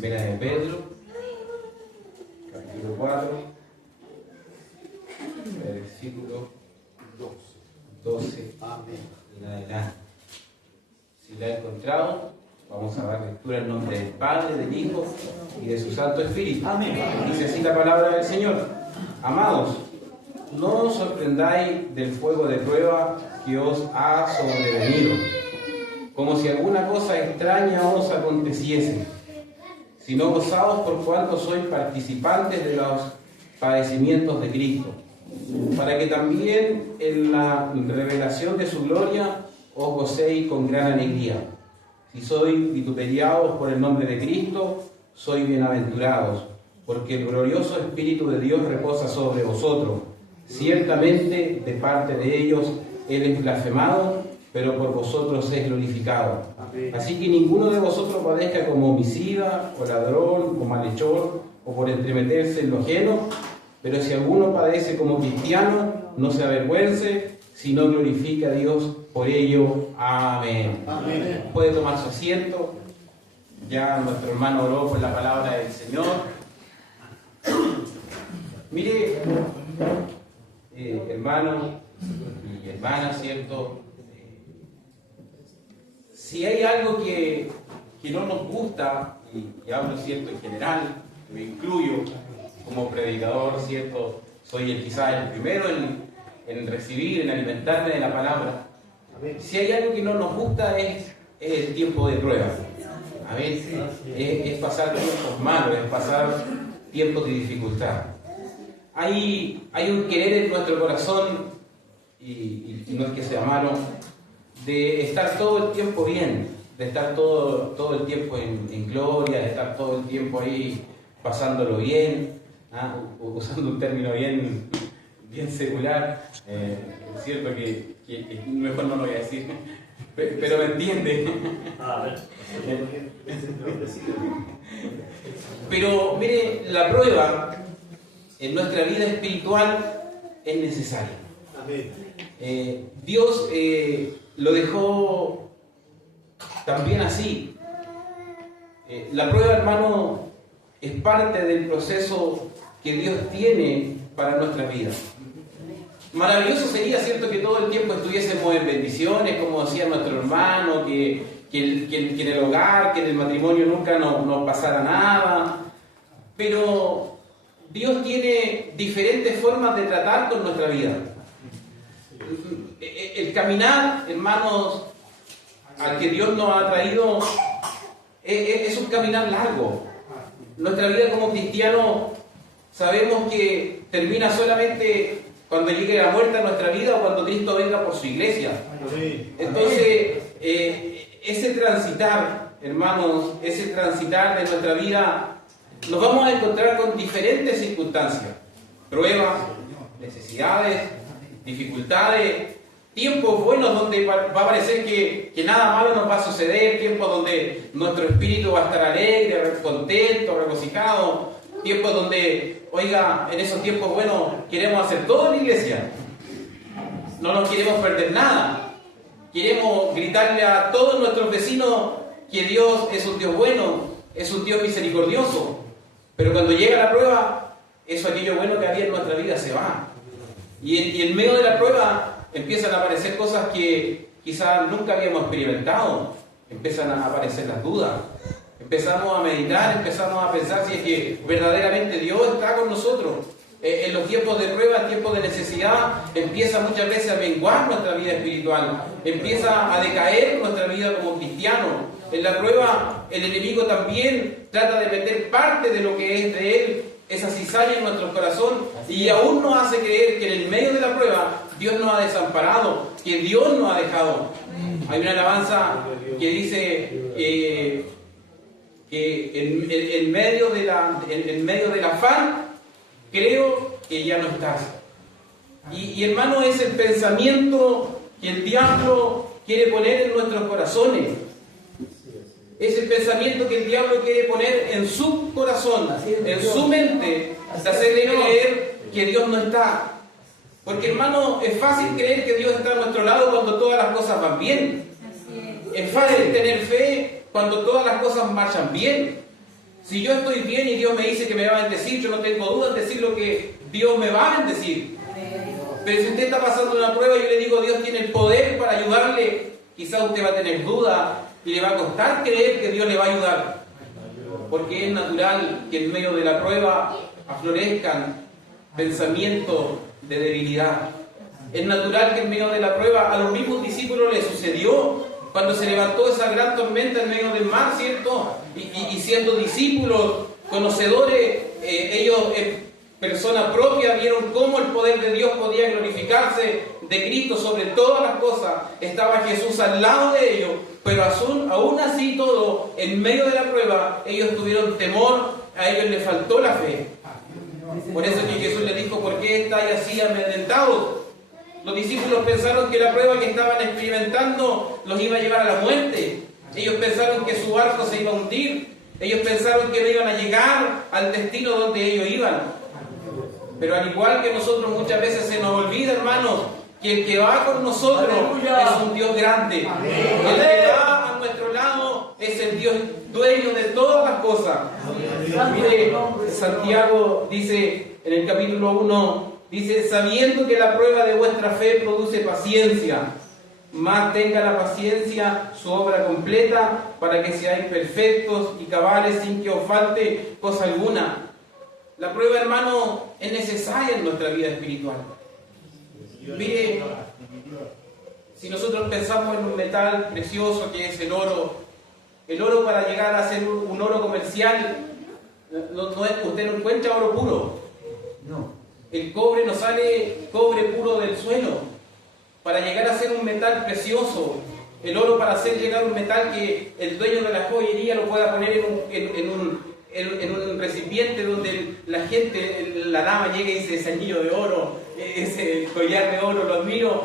Primera de Pedro, capítulo 4, versículo 12 en adelante. Si la he encontrado, vamos a dar lectura en nombre del Padre, del Hijo y de su Santo Espíritu. Amén. Dice así la palabra del Señor. Amados, no os sorprendáis del fuego de prueba que os ha sobrevenido, como si alguna cosa extraña os aconteciese, sino gozaos por cuanto sois participantes de los padecimientos de Cristo, para que también en la revelación de su gloria os gocéis con gran alegría. Si sois vituperiados por el nombre de Cristo, sois bienaventurados, porque el glorioso Espíritu de Dios reposa sobre vosotros. Ciertamente, de parte de ellos, Él es blasfemado, pero por vosotros es glorificado. Amén. Así que ninguno de vosotros padezca como homicida, o ladrón, o malhechor, o por entremeterse en lo ajeno, pero si alguno padece como cristiano, no se avergüence, sino glorifique a Dios por ello. Amén. Amén. Puede tomar su asiento. Ya nuestro hermano oró por la palabra del Señor. Mire, hermanos y hermanas, ¿cierto? Si hay algo que no nos gusta, y hablo, ¿cierto?, en general, me incluyo como predicador, ¿cierto?, soy quizás el primero en recibir, en alimentarme de la palabra. Si hay algo que no nos gusta es el tiempo de prueba. A veces es pasar tiempos malos, es pasar tiempos de dificultad. Hay un querer en nuestro corazón, y no es que sea malo, de estar todo el tiempo bien, de estar todo el tiempo en gloria, de estar todo el tiempo ahí pasándolo bien, usando un término bien secular, es cierto que mejor no lo voy a decir, pero me entiende. Pero mire, la prueba en nuestra vida espiritual es necesaria. Dios lo dejó también así. La prueba, hermano, es parte del proceso que Dios tiene para nuestra vida. Maravilloso sería, cierto, que todo el tiempo estuviésemos en bendiciones, como decía nuestro hermano, que en el hogar, que en el matrimonio nunca nos pasara nada. Pero Dios tiene diferentes formas de tratar con nuestra vida. El caminar, hermanos, al que Dios nos ha traído, es un caminar largo. Nuestra vida como cristianos sabemos que termina solamente cuando llegue la muerte a nuestra vida o cuando Cristo venga por su iglesia. Entonces, ese transitar, hermanos, ese transitar de nuestra vida, nos vamos a encontrar con diferentes circunstancias, pruebas, necesidades, dificultades, tiempos buenos donde va a parecer que nada malo nos va a suceder, tiempos donde nuestro espíritu va a estar alegre, contento, regocijado, tiempos donde, oiga, en esos tiempos buenos queremos hacer todo en la iglesia, no nos queremos perder nada, queremos gritarle a todos nuestros vecinos que Dios es un Dios bueno, es un Dios misericordioso, pero cuando llega la prueba, eso, aquello bueno que había en nuestra vida se va. Y en medio de la prueba empiezan a aparecer cosas que quizás nunca habíamos experimentado. Empiezan a aparecer las dudas. Empezamos a meditar, empezamos a pensar si es que verdaderamente Dios está con nosotros. En los tiempos de prueba, en tiempos de necesidad, empieza muchas veces a menguar nuestra vida espiritual. Empieza a decaer nuestra vida como cristianos. En la prueba, el enemigo también trata de meter parte de lo que es de él, esa cizaña en nuestro corazón, y aún nos hace creer que en el medio de la prueba Dios nos ha desamparado, que Dios nos ha dejado. Hay una alabanza que dice que en medio del afán creo que ya no estás. Y hermano, es el pensamiento que el diablo quiere poner en nuestros corazones. Es el pensamiento que el diablo quiere poner en su corazón, en su mente, de hacerle creer que Dios no está. Porque, hermano, es fácil creer que Dios está a nuestro lado cuando todas las cosas van bien. Es fácil tener fe cuando todas las cosas marchan bien. Si yo estoy bien y Dios me dice que me va a bendecir, yo no tengo duda en decir lo que Dios me va a bendecir. Pero si usted está pasando una prueba y yo le digo Dios tiene el poder para ayudarle, quizás usted va a tener duda y le va a costar creer que Dios le va a ayudar. Porque es natural que en medio de la prueba aflorezcan pensamientos de debilidad. Es natural que en medio de la prueba a los mismos discípulos les sucedió cuando se levantó esa gran tormenta en medio del mar, ¿cierto? Y siendo discípulos, conocedores, ellos en persona propia vieron cómo el poder de Dios podía glorificarse de Cristo sobre todas las cosas. Estaba Jesús al lado de ellos, pero aún así todo, en medio de la prueba, ellos tuvieron temor, a ellos les faltó la fe. Por eso que Jesús les dijo, ¿por qué estáis así amedrentados? Los discípulos pensaron que la prueba que estaban experimentando los iba a llevar a la muerte. Ellos pensaron que su barco se iba a hundir. Ellos pensaron que no iban a llegar al destino donde ellos iban. Pero al igual que nosotros muchas veces se nos olvida, hermanos, que el que va con nosotros es un Dios grande. El que va a nuestro lado es el Dios dueño de todas las cosas. Mire, Santiago dice en el capítulo 1, dice, sabiendo que la prueba de vuestra fe produce paciencia, más tenga la paciencia su obra completa, para que seáis perfectos y cabales sin que os falte cosa alguna. La prueba, hermano, es necesaria en nuestra vida espiritual. Mire, si nosotros pensamos en un metal precioso que es el oro para llegar a ser un oro comercial, usted no encuentra oro puro. No. El cobre no sale cobre puro del suelo. Para llegar a ser un metal precioso, el oro para hacer llegar un metal que el dueño de la joyería lo pueda poner en un recipiente donde la gente, la dama llegue y dice, ese anillo de oro, ese collar de oro, lo admiro,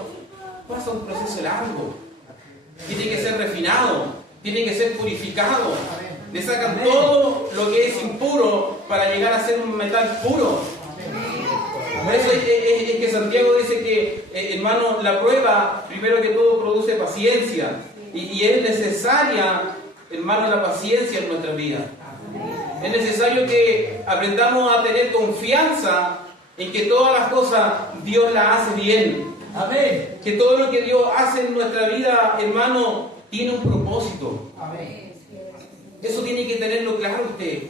pasa un proceso largo. Tiene que ser refinado, tiene que ser purificado. Le sacan todo lo que es impuro para llegar a ser un metal puro. Por eso es que Santiago dice que, hermano, la prueba, primero que todo, produce paciencia. Y es necesaria, hermano, la paciencia en nuestra vida. Es necesario que aprendamos a tener confianza en que todas las cosas Dios las hace bien. Amén. Que todo lo que Dios hace en nuestra vida, hermano, tiene un propósito. Amén. Eso tiene que tenerlo claro usted.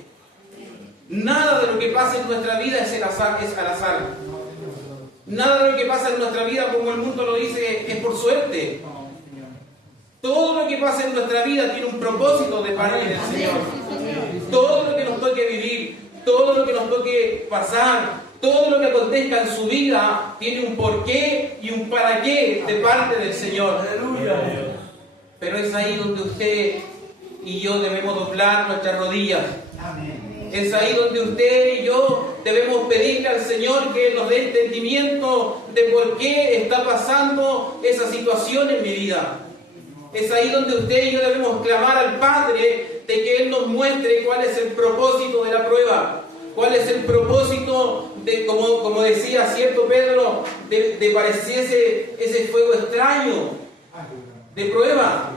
Nada de lo que pasa en nuestra vida es al azar. Nada de lo que pasa en nuestra vida, como el mundo lo dice, es por suerte. Todo lo que pasa en nuestra vida tiene un propósito de parte del Señor. Todo lo que nos toque vivir, todo lo que nos toque pasar, todo lo que acontezca en su vida tiene un porqué y un para qué de parte del Señor. Pero es ahí donde usted y yo debemos doblar nuestras rodillas. Es ahí donde usted y yo debemos pedirle al Señor que nos dé entendimiento de por qué está pasando esa situación en mi vida. Es ahí donde usted y yo debemos clamar al Padre de que Él nos muestre cuál es el propósito de la prueba. Cuál es el propósito de, como decía cierto Pedro, de pareciese ese fuego extraño de prueba.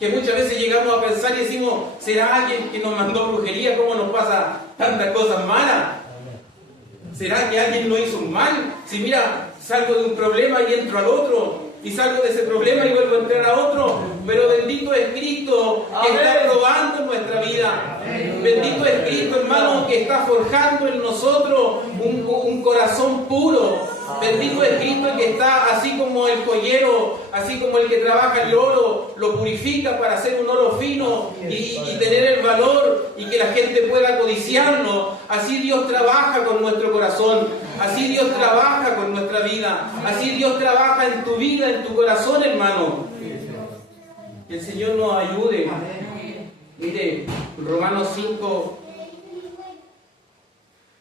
Que muchas veces llegamos a pensar y decimos, ¿será alguien que nos mandó brujería? ¿Cómo nos pasa tantas cosas malas? ¿Será que alguien nos hizo un mal? Si mira, salgo de un problema y entro al otro, y salgo de ese problema y vuelvo a entrar a otro, pero bendito es Cristo que está probando nuestra vida. Bendito es Cristo, hermano, que está forjando en nosotros un corazón puro. Bendito es Cristo que está, así como el joyero, así como el que trabaja el oro, lo purifica para hacer un oro fino y tener el valor y que la gente pueda codiciarlo. Así Dios trabaja con nuestro corazón, así Dios trabaja con nuestra vida, así Dios trabaja en tu vida, en tu corazón, hermano. Que el Señor nos ayude. Mire, Romanos 5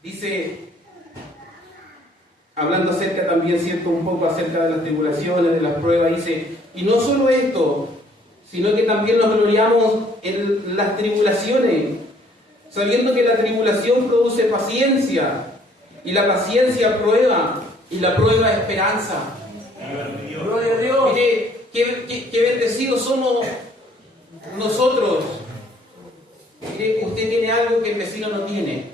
dice, hablando acerca también, cierto, un poco acerca de las tribulaciones, de las pruebas, dice, y no solo esto, sino que también nos gloriamos en las tribulaciones, sabiendo que la tribulación produce paciencia, y la paciencia prueba, y la prueba esperanza. Gloria a Dios. Mire, qué bendecidos somos nosotros. Usted tiene algo que el vecino no tiene.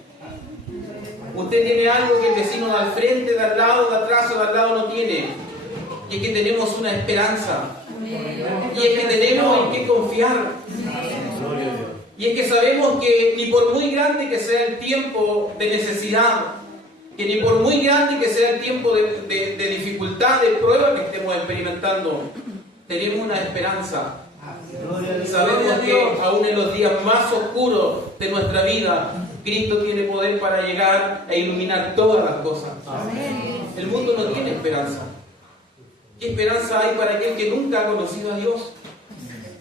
Usted tiene algo que el vecino de al frente, de al lado, de atrás o de al lado no tiene. Y es que tenemos una esperanza. Y es que tenemos en qué confiar. Y es que sabemos que ni por muy grande que sea el tiempo de necesidad, que ni por muy grande que sea el tiempo de dificultad, de prueba que estemos experimentando, tenemos una esperanza. Sabemos que aún en los días más oscuros de nuestra vida, Cristo tiene poder para llegar a iluminar todas las cosas. El mundo no tiene esperanza. ¿Qué esperanza hay para aquel que nunca ha conocido a Dios?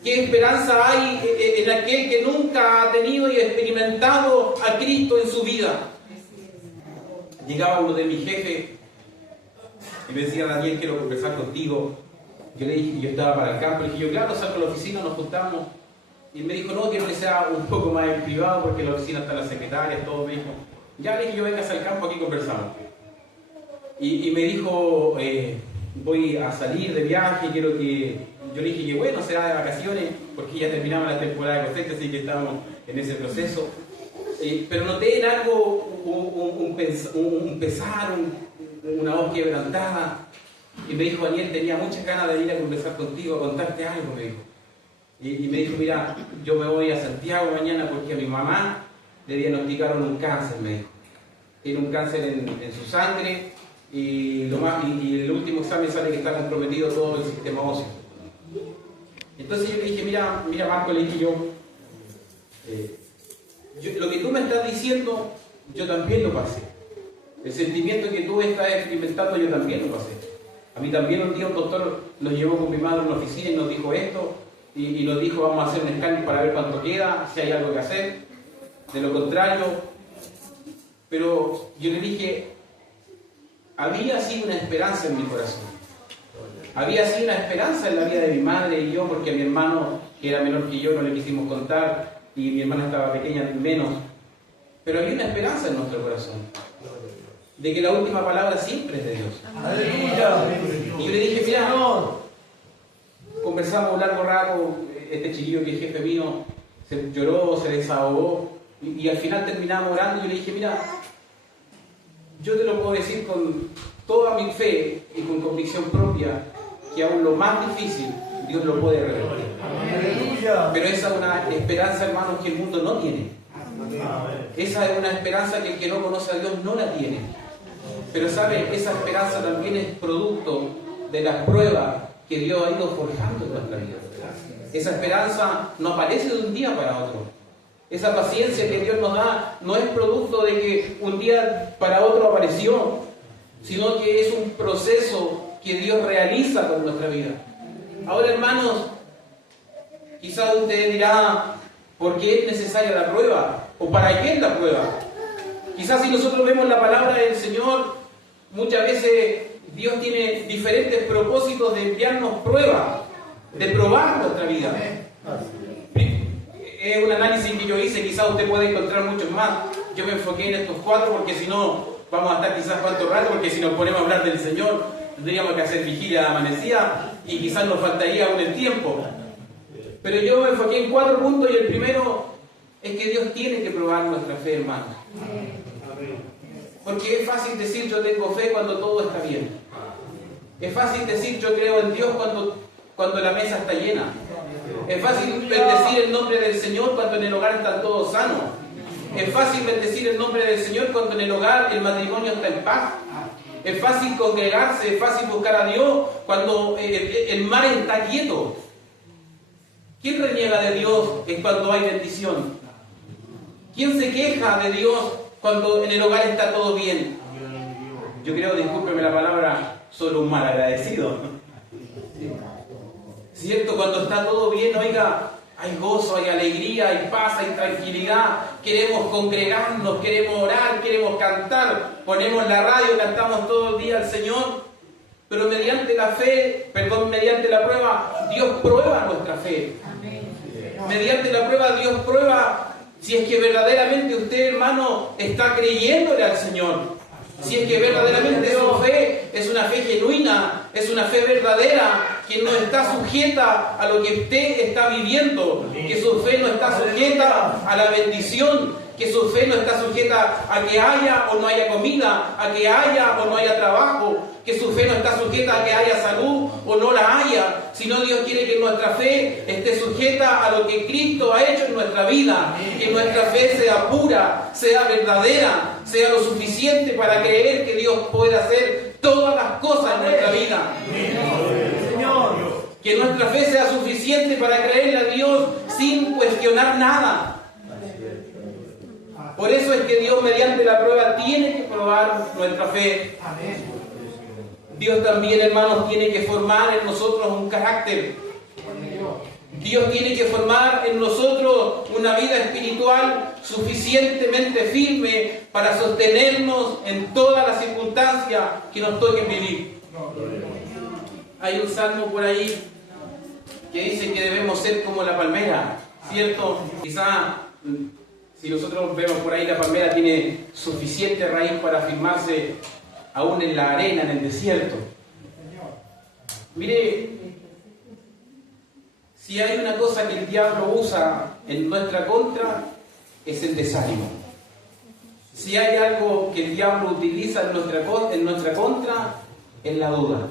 ¿Qué esperanza hay en aquel que nunca ha tenido y experimentado a Cristo en su vida? Llegaba uno de mis jefes y me decía: Daniel, quiero conversar contigo. Yo le dije, yo estaba para el campo, le dije yo, claro, salgo a la oficina, nos juntamos. Y me dijo, no, quiero que sea un poco más en privado porque en la oficina están las secretarias, todo. Me dijo, ya, le dije, yo vengas al campo, aquí conversamos. Y me dijo, voy a salir de viaje, quiero que... Yo le dije que bueno, será de vacaciones, porque ya terminamos la temporada de cosecha, así que estamos en ese proceso. Pero noté en algo un pesar, una voz quebrantada. Y me dijo, Daniel, tenía muchas ganas de ir a conversar contigo, a contarte algo, me dijo. Y me dijo, mira, yo me voy a Santiago mañana porque a mi mamá le diagnosticaron un cáncer, me dijo. Tiene un cáncer en su sangre y el último examen sale que está comprometido todo el sistema óseo. Entonces yo le dije, mira Marco, le dije yo, lo que tú me estás diciendo, yo también lo pasé. El sentimiento que tú estás experimentando, yo también lo pasé. A mí también un día un doctor nos llevó con mi madre a una oficina y nos dijo esto, y nos dijo, vamos a hacer un escáner para ver cuánto queda, si hay algo que hacer. De lo contrario, pero yo le dije, había así una esperanza en mi corazón. Había así una esperanza en la vida de mi madre y yo, porque a mi hermano, que era menor que yo, no le quisimos contar, y mi hermana estaba pequeña, menos. Pero había una esperanza en nuestro corazón, de que la última palabra siempre es de Dios. Y yo le dije, mira, no, conversamos un largo rato, este chiquillo que es jefe mío, se lloró, se desahogó, y al final terminamos orando, y yo le dije, mira, yo te lo puedo decir con toda mi fe y con convicción propia, que aún lo más difícil, Dios lo puede revertir. Pero esa es una esperanza, hermanos, que el mundo no tiene. Esa es una esperanza que el que no conoce a Dios no la tiene. Pero sabe, esa esperanza también es producto de las pruebas que Dios ha ido forjando en nuestra vida. Esa esperanza no aparece de un día para otro. Esa paciencia que Dios nos da no es producto de que un día para otro apareció, sino que es un proceso que Dios realiza con nuestra vida. Ahora, hermanos, quizás usted dirá, ¿por qué es necesaria la prueba? ¿O para qué es la prueba? Quizás si nosotros vemos la palabra del Señor, muchas veces Dios tiene diferentes propósitos de enviarnos pruebas, de probar nuestra vida. Es un análisis que yo hice, quizás usted puede encontrar muchos más. Yo me enfoqué en estos 4 porque si no, vamos a estar quizás cuánto rato, porque si nos ponemos a hablar del Señor, tendríamos que hacer vigilia de amanecida y quizás nos faltaría aún el tiempo. Pero yo me enfoqué en 4 puntos y el primero es que Dios tiene que probar nuestra fe, hermanos. Porque es fácil decir yo tengo fe cuando todo está bien. Es fácil decir yo creo en Dios cuando la mesa está llena. Es fácil bendecir el nombre del Señor cuando en el hogar están todos sanos. Es fácil bendecir el nombre del Señor cuando en el hogar el matrimonio está en paz. Es fácil congregarse, es fácil buscar a Dios cuando el mar está quieto. ¿Quién reniega de Dios es cuando hay bendición? ¿Quién se queja de Dios cuando en el hogar está todo bien? Yo creo, discúlpeme la palabra, solo un mal agradecido. ¿Cierto? Cuando está todo bien, oiga, hay gozo, hay alegría, hay paz, hay tranquilidad. Queremos congregarnos, queremos orar, queremos cantar. Ponemos la radio, cantamos todo el día al Señor. Pero mediante la prueba, Dios prueba nuestra fe. Mediante la prueba, Dios prueba si es que verdaderamente usted, hermano, está creyéndole al Señor. Si es que verdaderamente su fe es una fe genuina, es una fe verdadera, que no está sujeta a lo que usted está viviendo, que su fe no está sujeta a la bendición, que su fe no está sujeta a que haya o no haya comida, a que haya o no haya trabajo, que su fe no está sujeta a que haya salud o no la haya, sino Dios quiere que nuestra fe esté sujeta a lo que Cristo ha hecho en nuestra vida, que nuestra fe sea pura, sea verdadera, sea lo suficiente para creer que Dios puede hacer todas las cosas en nuestra vida. Que nuestra fe sea suficiente para creerle a Dios sin cuestionar nada. Por eso es que Dios mediante la prueba tiene que probar nuestra fe. Dios también, hermanos, tiene que formar en nosotros un carácter. Dios tiene que formar en nosotros una vida espiritual suficientemente firme para sostenernos en todas las circunstancias que nos toquen vivir. Hay un salmo por ahí que dice que debemos ser como la palmera, ¿cierto? Quizá si nosotros vemos por ahí, la palmera tiene suficiente raíz para afirmarse aún en la arena, en el desierto. Mire, si hay una cosa que el diablo usa en nuestra contra, es el desánimo. Si hay algo que el diablo utiliza en nuestra contra, es la duda.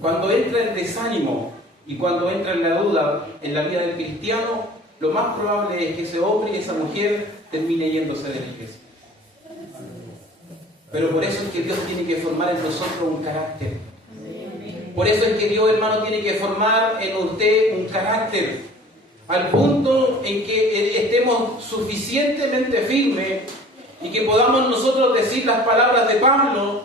Cuando entra el desánimo y cuando entra la duda en la vida del cristiano, lo más probable es que ese hombre y esa mujer termine yéndose de la iglesia. Pero por eso es que Dios tiene que formar en nosotros un carácter. Por eso es que Dios, hermano, tiene que formar en usted un carácter, al punto en que estemos suficientemente firmes y que podamos nosotros decir las palabras de Pablo,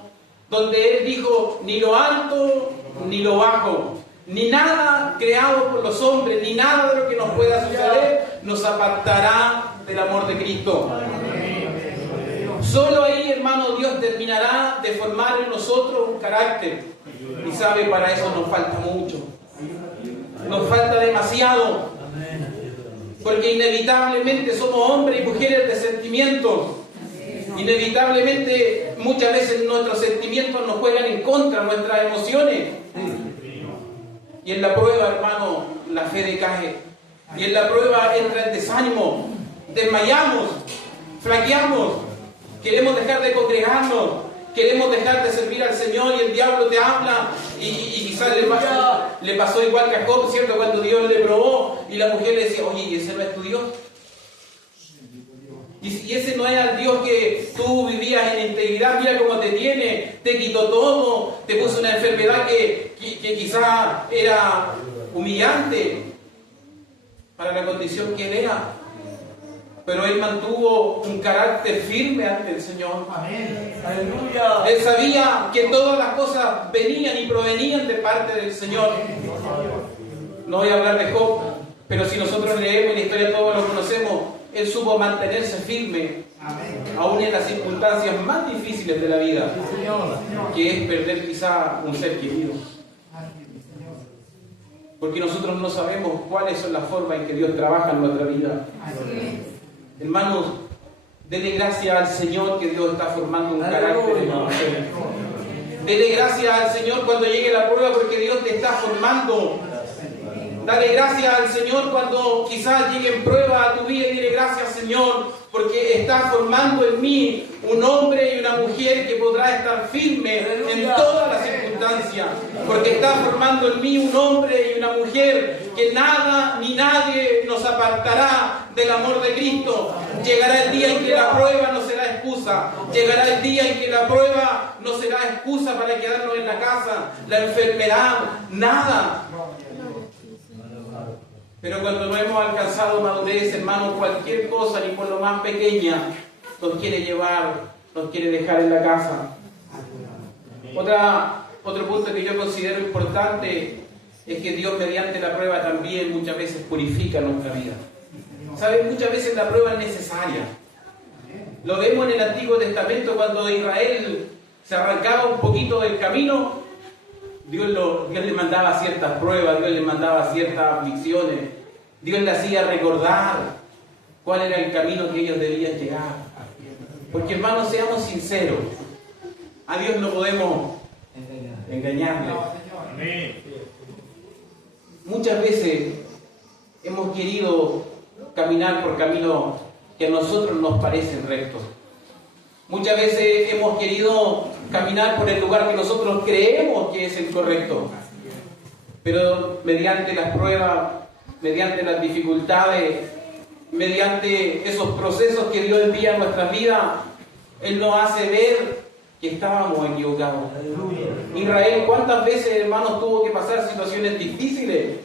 donde él dijo: ni lo alto ni lo bajo, ni nada creado por los hombres, ni nada de lo que nos pueda suceder nos apartará del amor de Cristo. Solo ahí, hermano, Dios terminará de formar en nosotros un carácter. Y sabe, para eso nos falta mucho. Nos falta demasiado. Porque inevitablemente somos hombres y mujeres de sentimientos. Inevitablemente muchas veces nuestros sentimientos nos juegan en contra, nuestras emociones. Y en la prueba, hermano, la fe decae. Y en la prueba entra el desánimo. Desmayamos, flaqueamos, queremos dejar de congregarnos, queremos dejar de servir al Señor, y el diablo te habla y quizás le pasó igual que a Job, ¿cierto? Cuando Dios le probó y la mujer le decía: oye, ¿y ese no es tu Dios? Y ese no era el Dios que tú vivías en integridad. Mira cómo te tiene, te quitó todo, te puso una enfermedad que quizá era humillante para la condición que él era. Pero él mantuvo un carácter firme ante el Señor. Amén. Aleluya. Él sabía que todas las cosas venían y provenían de parte del Señor. No voy a hablar de Job, pero si nosotros leemos la historia, todos lo conocemos. Él supo mantenerse firme, aún en las circunstancias más difíciles de la vida, que es perder quizá un ser querido. Porque nosotros no sabemos cuáles son las formas en que Dios trabaja en nuestra vida. Hermanos, denle gracias al Señor que Dios está formando un carácter en nosotros. Denle gracias al Señor cuando llegue la prueba, porque Dios te está formando. Dale gracias al Señor cuando quizás llegue en prueba a tu vida, y dile: gracias, Señor, porque está formando en mí un hombre y una mujer que podrá estar firme en todas las circunstancias. Porque está formando en mí un hombre y una mujer que nada ni nadie nos apartará del amor de Cristo. Llegará el día en que la prueba no será excusa. Llegará el día en que la prueba no será excusa para quedarnos en la casa. La enfermedad, nada. Pero cuando no hemos alcanzado madurez, hermano, cualquier cosa, ni por lo más pequeña, nos quiere llevar, nos quiere dejar en la casa. Otro punto que yo considero importante es que Dios, mediante la prueba, también muchas veces purifica nuestra vida. ¿Saben? Muchas veces la prueba es necesaria. Lo vemos en el Antiguo Testamento cuando Israel se arrancaba un poquito del camino. Dios le mandaba ciertas pruebas, Dios le mandaba ciertas aflicciones, Dios le hacía recordar cuál era el camino que ellos debían llegar. Porque, hermanos, seamos sinceros, a Dios no podemos engañarle. muchas veces hemos querido caminar por caminos que a nosotros nos parecen rectos. Muchas veces hemos querido caminar por el lugar que nosotros creemos que es el correcto. Pero mediante las pruebas, mediante las dificultades, mediante esos procesos que Dios envía a nuestras vidas, Él nos hace ver que estábamos equivocados. Israel, ¿cuántas veces, hermanos, tuvo que pasar situaciones difíciles?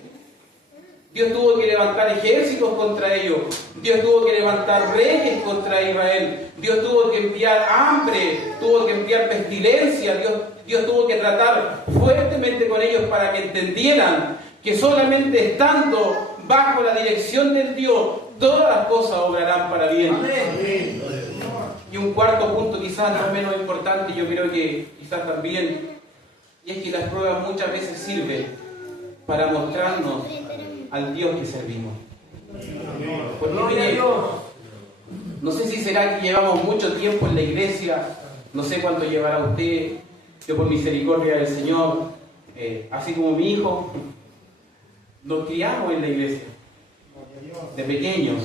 Dios tuvo que levantar ejércitos contra ellos. Dios tuvo que levantar reyes contra Israel. Dios tuvo que enviar hambre, tuvo que enviar pestilencia. Dios tuvo que tratar fuertemente con ellos para que entendieran que solamente estando bajo la dirección del Dios, todas las cosas obrarán para bien. Amén. Y un cuarto punto, quizás no menos importante, yo creo que quizás también, y es que las pruebas muchas veces sirven para mostrarnos al Dios que servimos. Porque mire, no sé si será que llevamos mucho tiempo en la iglesia, no sé cuánto llevará usted. Yo, por misericordia del Señor, así como mi hijo, nos criamos en la iglesia de pequeños.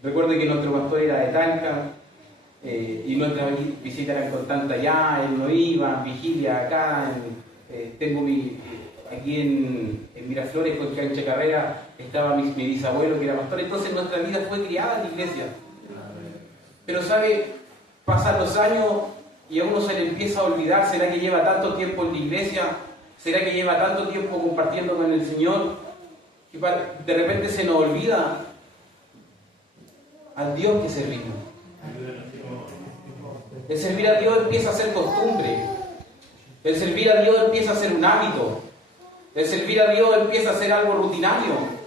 Recuerdo que nuestro pastor era de Talca, y nuestras visitas eran constantes allá. Él no iba, vigilia acá. Tengo aquí en Miraflores, con Cancha Carrera, estaba mi bisabuelo que era pastor. Entonces nuestra vida fue criada en la iglesia. Pero sabe, pasan los años y a uno se le empieza a olvidar. ¿Será que lleva tanto tiempo en la iglesia? ¿Será que lleva tanto tiempo compartiendo con el Señor que de repente se nos olvida al Dios que servimos? El servir a Dios empieza a ser costumbre. El servir a Dios empieza a ser un hábito. El servir a Dios empieza a ser algo rutinario.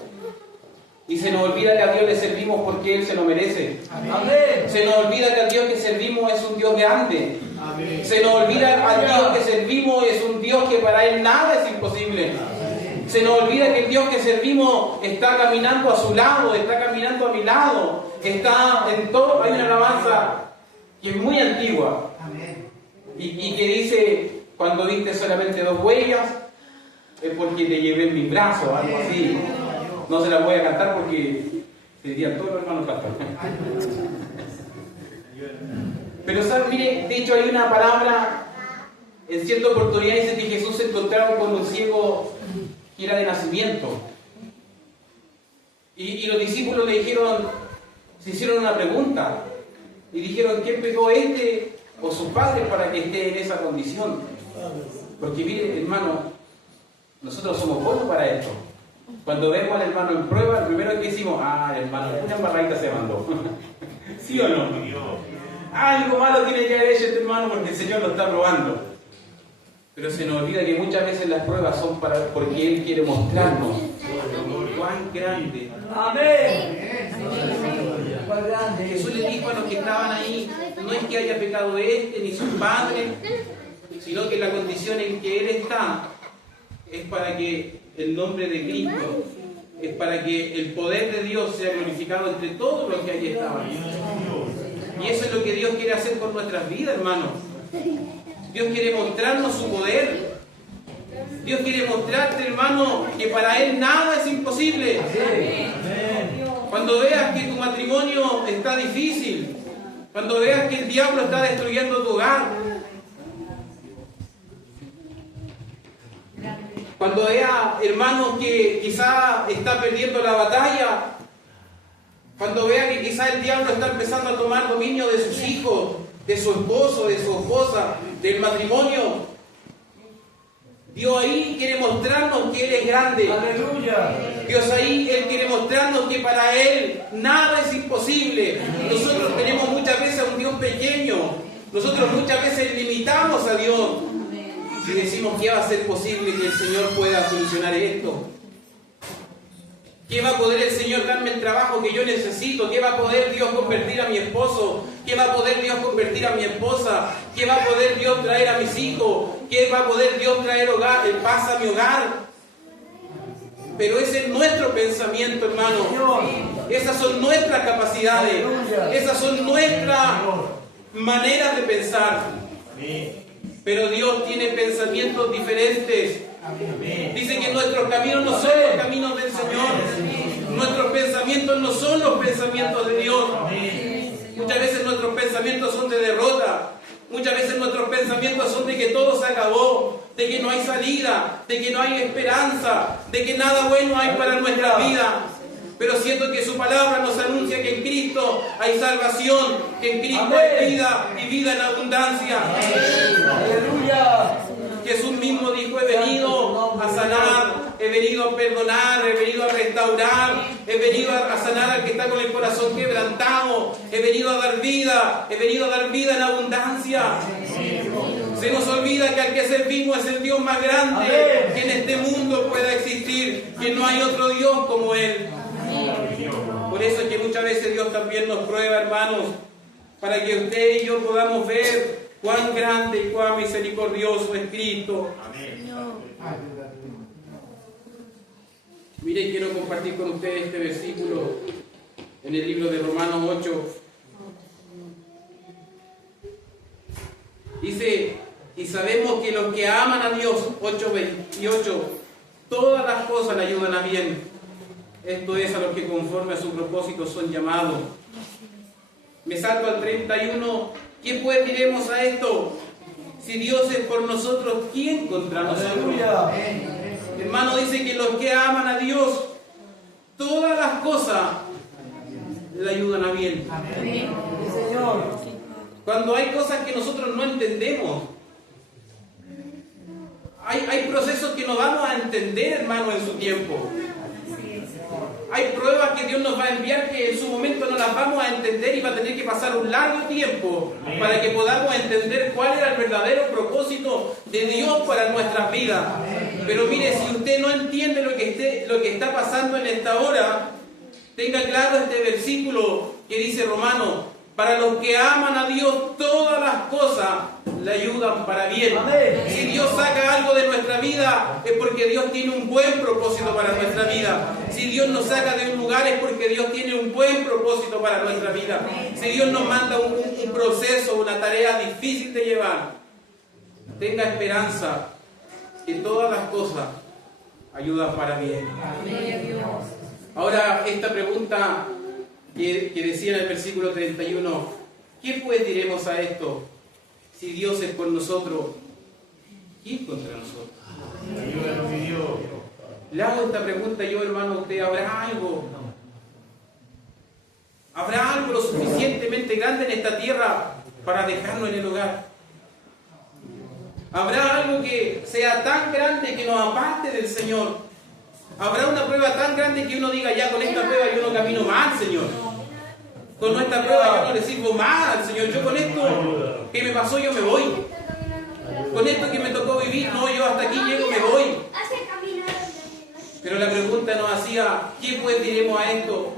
Y se nos olvida que a Dios le servimos porque Él se lo merece. Amén. Se nos olvida que al Dios que servimos es un Dios grande. Amén. Se nos olvida al Dios que servimos es un Dios que para Él nada es imposible. Amén. Se nos olvida que el Dios que servimos está caminando a su lado, está caminando a mi lado, está en todo. Hay una alabanza que es muy antigua. Amén. Y que dice: cuando viste solamente 2 huellas, es porque te llevé en mis brazos, algo así. No se la voy a cantar porque se dirían todos los hermanos pastores. Pero saben, mire, de hecho hay una palabra, en cierta oportunidad dice que Jesús se encontraba con un ciego que era de nacimiento. Y los discípulos le dijeron, se hicieron una pregunta, y dijeron: ¿quién pecó, este o sus padres para que esté en esa condición? Porque mire, hermano, nosotros somos buenos para esto. Cuando vemos al hermano en prueba, lo primero que decimos: hermano, una embarradita se mandó. ¿Sí o no? Algo malo tiene que haber hecho este hermano porque el Señor lo está probando. Pero se nos olvida que muchas veces las pruebas son porque Él quiere mostrarnos cuán grande. Amén. Jesús le dijo a los que estaban ahí: no es que haya pecado este ni sus padres, sino que la condición en que Él está es para que el nombre de Cristo, es para que el poder de Dios sea glorificado entre todos los que allí estaban. Y eso es lo que Dios quiere hacer con nuestras vidas, hermanos. Dios quiere mostrarnos su poder. Dios quiere mostrarte, hermano, que para Él nada es imposible. Cuando veas que tu matrimonio está difícil, cuando veas que el diablo está destruyendo tu hogar, cuando veas, hermano, que quizá está perdiendo la batalla, cuando veas que quizá el diablo está empezando a tomar dominio de sus hijos, de su esposo, de su esposa, del matrimonio, Dios ahí quiere mostrarnos que Él es grande. ¡Aleluya! Dios ahí, Él quiere mostrarnos que para Él nada es imposible. Nosotros tenemos muchas veces a un Dios pequeño. Nosotros muchas veces limitamos a Dios. Y decimos: ¿qué va a ser posible que el Señor pueda solucionar esto? ¿Qué va a poder el Señor darme el trabajo que yo necesito? ¿Qué va a poder Dios convertir a mi esposo? ¿Qué va a poder Dios convertir a mi esposa? ¿Qué va a poder Dios traer a mis hijos? ¿Qué va a poder Dios traer paz a mi hogar? Pero ese es nuestro pensamiento, hermano. Esas son nuestras capacidades. Esas son nuestras maneras de pensar. Pero Dios tiene pensamientos diferentes Dice que nuestros caminos no son los caminos del Señor. Nuestros pensamientos no son los pensamientos de Dios. Muchas veces nuestros pensamientos son de derrota. Muchas veces nuestros pensamientos son de que todo se acabó, de que no hay salida, de que no hay esperanza, de que nada bueno hay para nuestra vida. Pero siento que su palabra nos anuncia que en Cristo hay salvación, que en Cristo hay vida y vida en abundancia. Aleluya. Jesús mismo dijo: he venido a sanar, he venido a perdonar, he venido a restaurar, he venido a sanar al que está con el corazón quebrantado, he venido a dar vida, he venido a dar vida en abundancia. Se nos olvida que al que servimos es el Dios más grande que en este mundo pueda existir, que no hay otro Dios como Él. Por eso es que muchas veces Dios también nos prueba, hermanos, para que usted y yo podamos ver cuán grande y cuán misericordioso es Cristo. Mire, quiero compartir con ustedes este versículo en el libro de Romanos 8. Dice: y sabemos que los que aman a Dios, 8:28, todas las cosas le ayudan a bien. Esto es, a los que conforme a su propósito son llamados. Me salto al 31. ¿Qué pues diremos a esto? Si Dios es por nosotros, ¿quién contra nosotros? Hermano, dice que los que aman a Dios, todas las cosas le ayudan a bien. Amén. Señor. Cuando hay cosas que nosotros no entendemos, hay procesos que no vamos a entender, hermano, en su tiempo. Hay pruebas que Dios nos va a enviar que en su momento no las vamos a entender y va a tener que pasar un largo tiempo para que podamos entender cuál era el verdadero propósito de Dios para nuestras vidas. Pero mire, si usted no entiende lo que está pasando en esta hora, tenga claro este versículo que dice Romanos: para los que aman a Dios, todas las cosas le ayudan para bien. Si Dios saca algo de nuestra vida, es porque Dios tiene un buen propósito para nuestra vida. Si Dios nos saca de un lugar, es porque Dios tiene un buen propósito para nuestra vida. Si Dios nos manda un proceso, una tarea difícil de llevar, tenga esperanza que todas las cosas ayudan para bien. Ahora, esta pregunta que decía en el versículo 31, ¿qué pues diremos a esto? Si Dios es por nosotros, ¿quién contra nosotros? Le hago esta pregunta yo, hermano, a usted: ¿habrá algo? ¿Habrá algo lo suficientemente grande en esta tierra para dejarnos en el hogar? ¿Habrá algo que sea tan grande que nos aparte del Señor? ¿Habrá una prueba tan grande que uno diga: ya con esta prueba yo no camino más, Señor? Con esta prueba yo no le sirvo más al Señor. Yo con esto que me pasó yo me voy. Con esto que me tocó vivir, no, yo hasta aquí llego, me voy. Pero la pregunta nos hacía: ¿qué pues diremos a esto?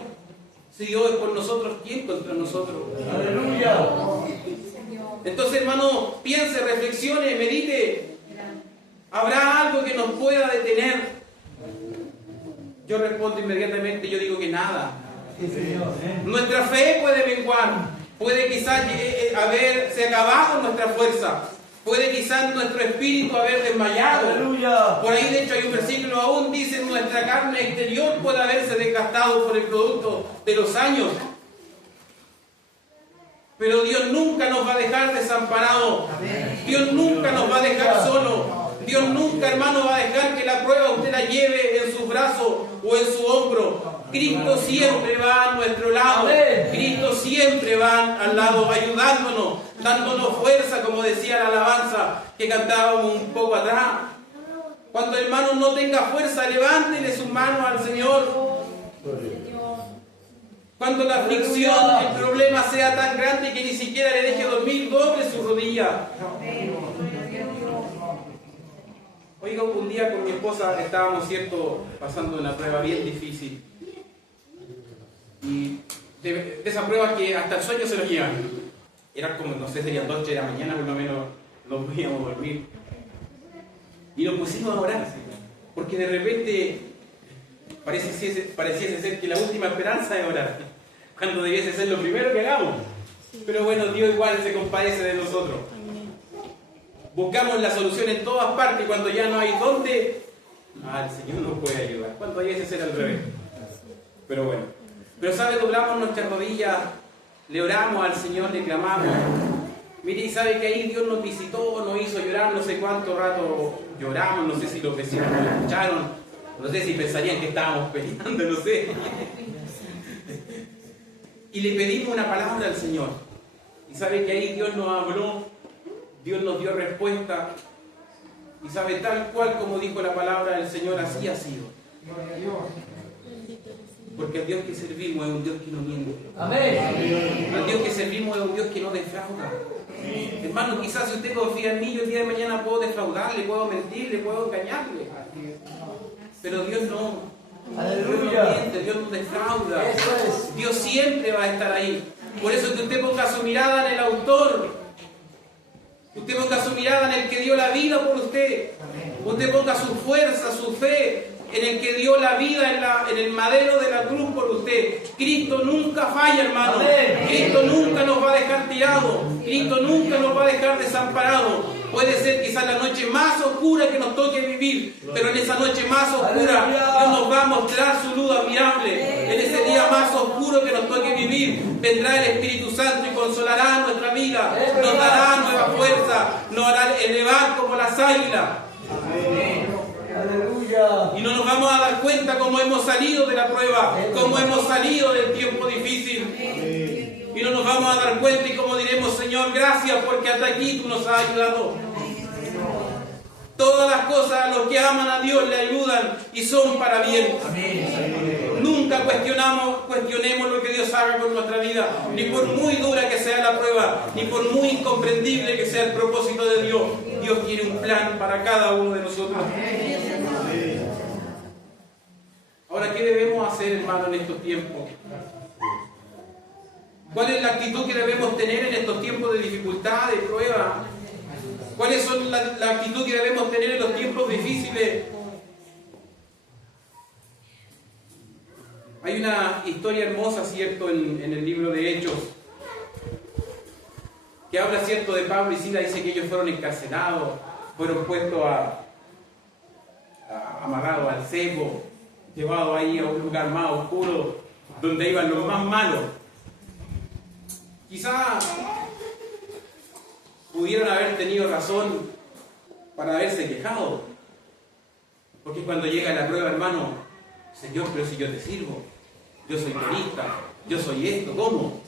Si Dios es por nosotros, ¿quién contra nosotros? Aleluya. Entonces, hermano, piense, reflexione, medite. ¿Habrá algo que nos pueda detener? Yo respondo inmediatamente, yo digo que nada. Sí, Señor. Nuestra fe puede menguar, puede quizás haberse acabado nuestra fuerza, puede quizás nuestro espíritu haber desmayado. Aleluya. Por ahí de hecho hay un versículo aún, dice: nuestra carne exterior puede haberse desgastado por el producto de los años. Pero Dios nunca nos va a dejar desamparados. Dios nunca nos va a dejar solos. Dios nunca, hermano, va a dejar que la prueba usted la lleve en sus brazos o en su hombro. Cristo siempre va a nuestro lado. Cristo siempre va al lado ayudándonos, dándonos fuerza, como decía la alabanza que cantábamos un poco atrás. Cuando el hermano no tenga fuerza, levántele sus manos al Señor. Cuando la aflicción, el problema sea tan grande que ni siquiera le deje dormir, doble su rodilla. Oiga, un día con mi esposa estábamos, pasando una prueba bien difícil. Y de esas pruebas que hasta el sueño se los llevan. Eran como, no sé, serían 2 de la mañana, por lo menos no podíamos dormir. Y nos pusimos a orar, porque de repente pareciese ser que la última esperanza es orar, cuando debiese ser lo primero que hagamos. Pero bueno, Dios igual se compadece de nosotros. Buscamos la solución en todas partes y cuando ya no hay dónde, el Señor nos puede ayudar. Cuando hay ese ser al revés. Pero bueno. Pero ¿sabe? Doblamos nuestras rodillas, le oramos al Señor, le clamamos. Mire, y sabe que ahí Dios nos visitó, nos hizo llorar, no sé cuánto rato lloramos, no sé si los vecinos nos escucharon, no sé si pensarían que estábamos peleando, no sé. Y le pedimos una palabra al Señor. Y sabe que ahí Dios nos habló, Dios nos dio respuesta. Y sabe, tal cual como dijo la palabra del Señor, así ha sido. Porque el Dios que servimos es un Dios que no miente. Amén. El Dios que servimos es un Dios que no defrauda. Hermano, quizás si usted confía en mí, yo el día de mañana puedo defraudarle, puedo mentirle, puedo engañarle. Pero Dios no. Dios no miente, Dios no defrauda. Eso es. Dios siempre va a estar ahí. Por eso que usted ponga su mirada en el autor. Usted ponga su mirada en el que dio la vida por usted. Usted ponga su fuerza, su fe en el que dio la vida en el madero de la cruz por usted. Cristo nunca falla, hermano. Cristo nunca nos va a dejar tirados. Cristo nunca nos va a dejar desamparados. Puede ser quizás la noche más oscura que nos toque vivir, pero en esa noche más oscura Dios nos va a mostrar su luz admirable. En ese día más oscuro que nos toque vivir, vendrá el Espíritu Santo y consolará nuestra vida, nos dará nueva fuerza, nos hará elevar como las águilas. Aleluya. Y no nos vamos a dar cuenta cómo hemos salido de la prueba, cómo hemos salido del tiempo difícil. Y no nos vamos a dar cuenta y como diremos, Señor, gracias porque hasta aquí tú nos has ayudado. Todas las cosas a los que aman a Dios le ayudan y son para bien. Nunca cuestionemos lo que Dios haga con nuestra vida, ni por muy dura que sea la prueba, ni por muy incomprendible que sea el propósito de Dios. Dios tiene un plan para cada uno de nosotros. Ahora, ¿qué debemos hacer, hermano, en estos tiempos? ¿Cuál es la actitud que debemos tener en estos tiempos de dificultad, de prueba? ¿Cuál es la actitud que debemos tener en los tiempos difíciles? Hay una historia hermosa, ¿cierto?, en el libro de Hechos, que habla, ¿cierto?, de Pablo y Silas. Dice que ellos fueron encarcelados, fueron puestos amarrados al cepo, llevados ahí a un lugar más oscuro, donde iban los más malos. Quizás pudieron haber tenido razón para haberse quejado, porque cuando llega la prueba, hermano, Señor, pero si yo te sirvo, yo soy turista, yo soy esto, ¿cómo?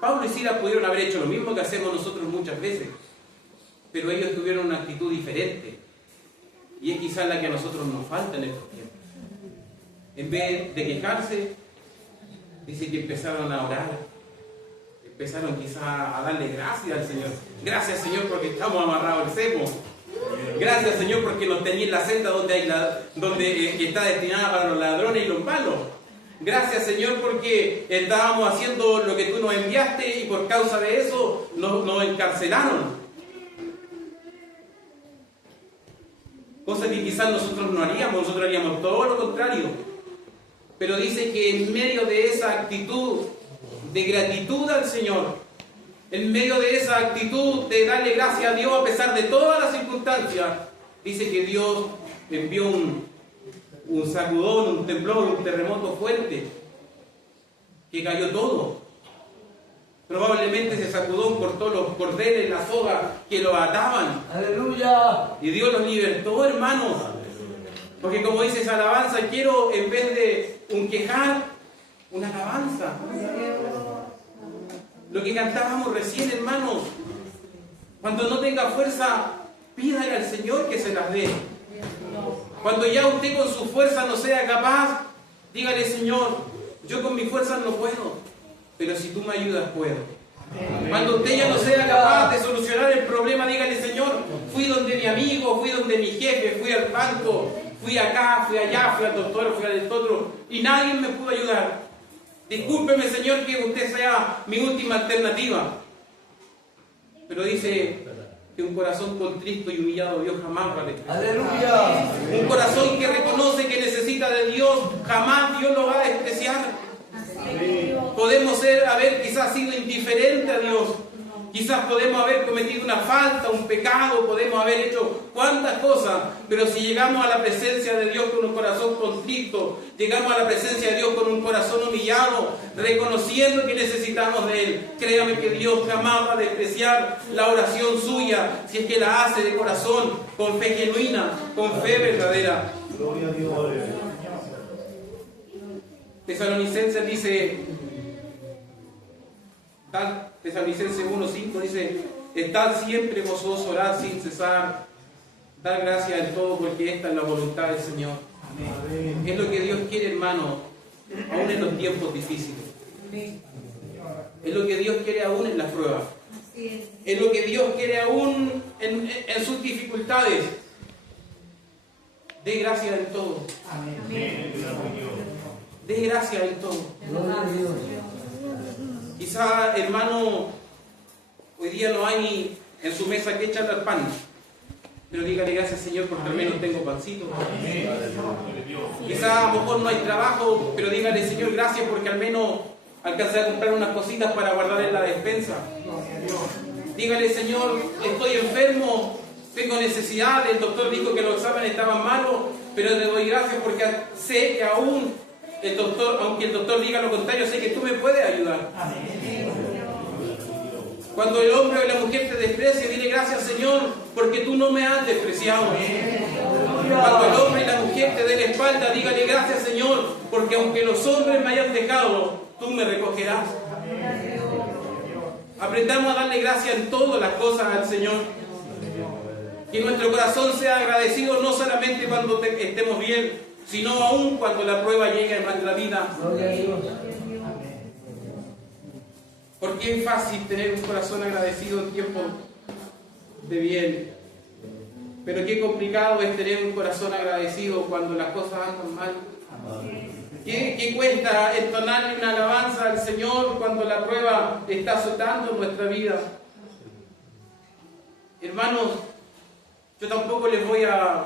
Pablo y Silas pudieron haber hecho lo mismo que hacemos nosotros muchas veces, pero ellos tuvieron una actitud diferente, y es quizás la que a nosotros nos falta en estos tiempos. En vez de quejarse, dice que empezaron a orar. Empezaron quizás a darle gracias al Señor. Gracias, Señor, porque estamos amarrados al cepo. Gracias, Señor, porque nos tenías en la senda donde está destinada para los ladrones y los malos. Gracias, Señor, porque estábamos haciendo lo que tú nos enviaste y por causa de eso nos encarcelaron. Cosa que quizás nosotros no haríamos, nosotros haríamos todo lo contrario. Pero dice que en medio de esa actitud de gratitud al Señor, en medio de esa actitud de darle gracias a Dios a pesar de todas las circunstancias, dice que Dios envió un sacudón, un temblor, un terremoto fuerte, que cayó todo. Probablemente ese sacudón cortó los cordeles, las sogas que los ataban. Aleluya. Y Dios los libertó, hermanos. Porque como dice esa alabanza, quiero en vez de un quejar, una alabanza. Lo que cantábamos recién, hermanos. Cuando no tenga fuerza, pídale al Señor que se las dé. Cuando ya usted con su fuerza no sea capaz, dígale, Señor, yo con mis fuerzas no puedo, pero si tú me ayudas, puedo. Cuando usted ya no sea capaz de solucionar el problema, dígale, Señor, fui donde mi amigo, fui donde mi jefe, fui al banco, fui acá, fui allá, fui al doctor, fui al otro, y nadie me pudo ayudar. Discúlpeme, Señor, que usted sea mi última alternativa. Pero dice que un corazón contristo y humillado Dios jamás va a despreciar. Aleluya. Un corazón que reconoce que necesita de Dios, jamás Dios lo va a despreciar. Podemos haber quizás sido indiferentes a Dios, Quizás podemos haber cometido una falta, un pecado, podemos haber hecho cuantas cosas, pero si llegamos a la presencia de Dios con un corazón contrito, llegamos a la presencia de Dios con un corazón humillado, reconociendo que necesitamos de Él, créame que Dios jamás va a despreciar la oración suya, si es que la hace de corazón, con fe genuina, con fe verdadera. Gloria a Dios. Tesalonicenses dice, Tesalonicenses 1:5 dice: estad siempre gozosos, orad sin cesar, dar gracias en todo, porque esta es la voluntad del Señor. Amén. Es lo que Dios quiere, hermano, aún en los tiempos difíciles. Es lo que Dios quiere aún en las pruebas. Es lo que Dios quiere aún en sus dificultades. Dé gracias en todo. Amén. Dé gracias en todo. Quizá, hermano, hoy día no hay en su mesa que echarle al pan, pero dígale gracias, Señor, porque al menos tengo pancito. Quizá a lo mejor no hay trabajo, pero dígale, Señor, gracias porque al menos alcancé a comprar unas cositas para guardar en la despensa. Dígale, Señor, estoy enfermo, tengo necesidad, el doctor dijo que los exámenes estaban malos, pero te doy gracias porque sé que aún el doctor, aunque el doctor diga lo contrario, sé que tú me puedes ayudar. Cuando el hombre o la mujer te desprecia, dile gracias, Señor, porque tú no me has despreciado. Cuando el hombre y la mujer te den la espalda, dígale gracias, Señor, porque aunque los hombres me hayan dejado, tú me recogerás. Aprendamos a darle gracias en todas las cosas al Señor. Que nuestro corazón sea agradecido no solamente cuando estemos bien, sino aún cuando la prueba llegue en nuestra vida. Porque es fácil tener un corazón agradecido en tiempos de bien, pero qué complicado es tener un corazón agradecido cuando las cosas andan mal. ¿Qué cuesta entonarle una alabanza al Señor cuando la prueba está azotando nuestra vida? Hermanos, yo tampoco les voy a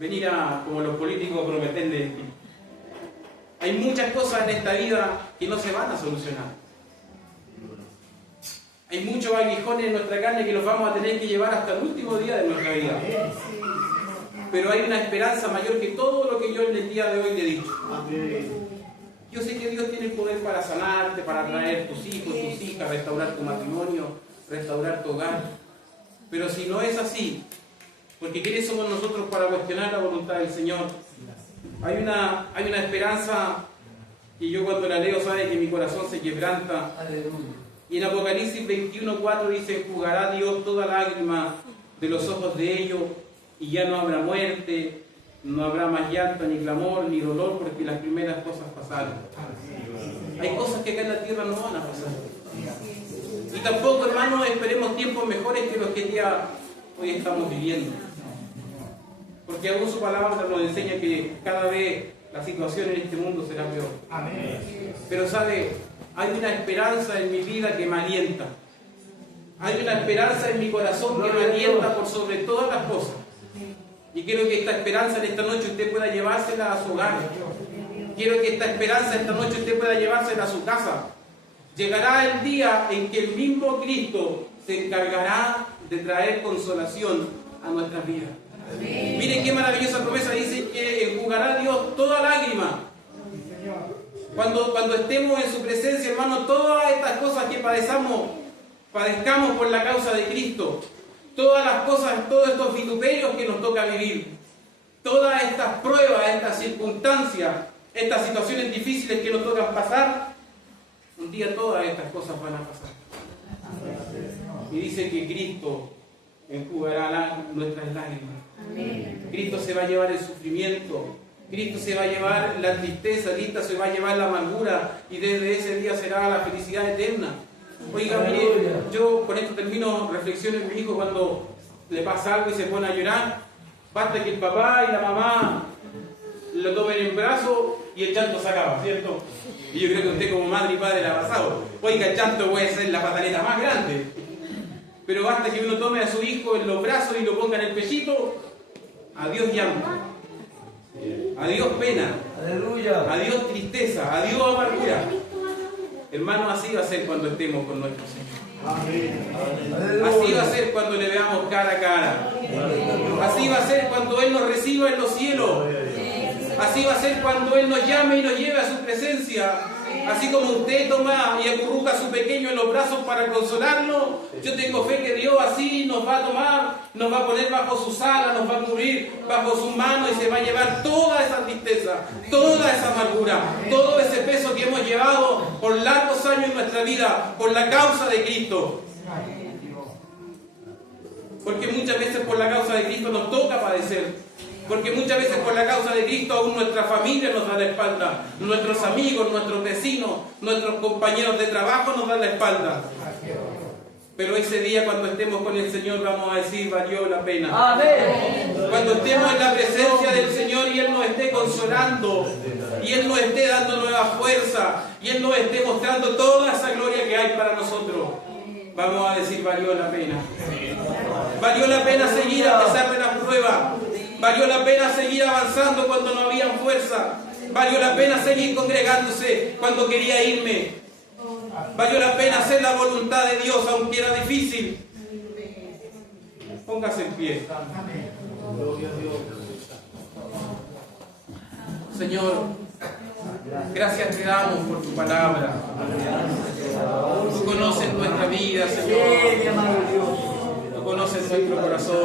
venir como los políticos, prometerles. Hay muchas cosas en esta vida que no se van a solucionar. Hay muchos aguijones en nuestra carne que los vamos a tener que llevar hasta el último día de nuestra vida. Pero hay una esperanza mayor que todo lo que yo en el día de hoy le he dicho. Yo sé que Dios tiene el poder para sanarte, para traer tus hijos, tus hijas, restaurar tu matrimonio, restaurar tu hogar. Pero si no es así, porque ¿quiénes somos nosotros para cuestionar la voluntad del Señor? Hay una esperanza y yo cuando la leo sabe que mi corazón se quebranta. Y en Apocalipsis 21:4 dice: enjugará Dios toda lágrima de los ojos de ellos, y ya no habrá muerte, no habrá más llanto, ni clamor, ni dolor, porque las primeras cosas pasaron. Hay cosas que acá en la tierra no van a pasar. Y tampoco, hermanos, esperemos tiempos mejores que los que ya hoy estamos viviendo. Porque aún su palabra nos enseña que cada vez la situación en este mundo será peor. Pero sabe, hay una esperanza en mi vida que me alienta. Hay una esperanza en mi corazón que me alienta por sobre todas las cosas. Y quiero que esta esperanza en esta noche usted pueda llevársela a su hogar. Quiero que esta esperanza esta noche usted pueda llevársela a su casa. Llegará el día en que el mismo Cristo se encargará de traer consolación a nuestras vidas. Miren qué maravillosa promesa, dice que enjugará Dios toda lágrima. Cuando estemos en su presencia, hermano, todas estas cosas que padezcamos por la causa de Cristo, todas las cosas, todos estos vituperios que nos toca vivir, todas estas pruebas, estas circunstancias, estas situaciones difíciles que nos tocan pasar, un día todas estas cosas van a pasar. Y dice que Cristo enjugará nuestras lágrimas. Cristo se va a llevar el sufrimiento, Cristo se va a llevar la tristeza, Cristo se va a llevar la amargura, y desde ese día será la felicidad eterna. Oiga, mire, yo con esto termino, reflexiono en mi hijo cuando le pasa algo y se pone a llorar. Basta que el papá y la mamá lo tomen en brazos y el llanto se acaba, ¿cierto? Y yo creo que usted como madre y padre la ha pasado. Oiga, el llanto puede ser la pataleta más grande, pero basta que uno tome a su hijo en los brazos y lo ponga en el pechito. Adiós llanto, adiós pena, Aleluya. adiós tristeza, adiós amargura. Hermano, así va a ser cuando estemos con nuestro Señor. Amén. Así va a ser cuando le veamos cara a cara. Así va a ser cuando Él nos reciba en los cielos. Así va a ser cuando Él nos llame y nos lleve a su presencia. Así como usted toma y acurruca a su pequeño en los brazos para consolarlo, yo tengo fe que Dios así nos va a tomar, nos va a poner bajo sus alas, nos va a cubrir bajo sus manos y se va a llevar toda esa tristeza, toda esa amargura, todo ese peso que hemos llevado por largos años en nuestra vida, por la causa de Cristo. Porque muchas veces por la causa de Cristo nos toca padecer. Porque muchas veces por la causa de Cristo aún nuestra familia nos da la espalda, nuestros amigos, nuestros vecinos, nuestros compañeros de trabajo nos dan la espalda. Pero ese día cuando estemos con el Señor vamos a decir, valió la pena. Amén. Cuando estemos en la presencia del Señor y Él nos esté consolando, y Él nos esté dando nueva fuerza, y Él nos esté mostrando toda esa gloria que hay para nosotros, vamos a decir, valió la pena. Valió la pena seguir a pesar de las pruebas. Valió la pena seguir avanzando cuando no había fuerza. Valió la pena seguir congregándose cuando quería irme. Valió la pena hacer la voluntad de Dios aunque era difícil. Póngase en pie. Señor, gracias te damos por tu palabra. Tú conoces nuestra vida, Señor. Sí, mi amado Dios. Tú conoces nuestro corazón.